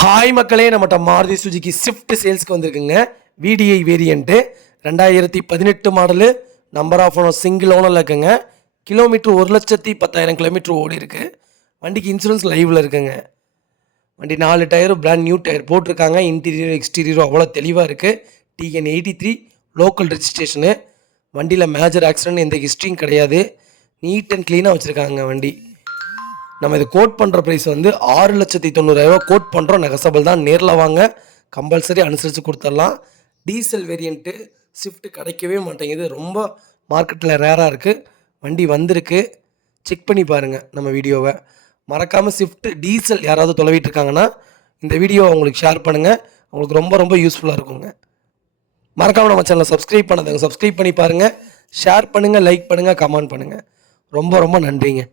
Hi மக்களே, நம்மகிட்ட Maruti Suzuki Swift சேல்ஸ்க்கு வந்திருக்குங்க. VDI variant 2018 model. Number of owner single ஓனரில் இருக்குங்க. கிலோமீட்டர் 1,10,000 கிலோமீட்டர் ஓடி இருக்கு. வண்டிக்கு இன்சூரன்ஸ் லைவில் இருக்குங்க. வண்டி 4 டயரும் பிராண்ட் நியூ டயர் போட்டிருக்காங்க. இன்டீரியர் எக்ஸ்டீரியரும் அவ்வளோ தெளிவாக இருக்குது. TN 83 local registration. வண்டியில் மேஜர் ஆக்சிடென்ட் எந்த ஹிஸ்ட்ரியும் கிடையாது. நீட் அண்ட் க்ளீனாக வச்சுருக்காங்க வண்டி. நம்ம இது கோட் பண்ணுற ப்ரைஸ் வந்து 6,90,000 கோட் பண்ணுறோம். நெகசபிள் தான். நேரில் வாங்க, கம்பல்சரி அனுசரித்து கொடுத்துடலாம். டீசல் வேரியண்ட்டு ஸ்விஃப்ட் கிடைக்கவே மாட்டேங்குது. ரொம்ப மார்க்கெட்டில் ரேராக இருக்குது. வண்டி வந்திருக்கு, செக் பண்ணி பாருங்கள் நம்ம வீடியோவை. மறக்காமல் ஸ்விஃப்ட் டீசல் யாராவது தொலைவிட்டு இருக்காங்கன்னா இந்த வீடியோவை உங்களுக்கு ஷேர் பண்ணுங்கள். உங்களுக்கு ரொம்ப ரொம்ப யூஸ்ஃபுல்லாக இருக்குங்க. மறக்காமல் நம்ம சேனலை சப்ஸ்கிரைப் பண்ணாதவங்க சப்ஸ்கிரைப் பண்ணி பாருங்கள். ஷேர் பண்ணுங்கள், லைக் பண்ணுங்கள், கமெண்ட் பண்ணுங்கள். ரொம்ப ரொம்ப நன்றிங்க.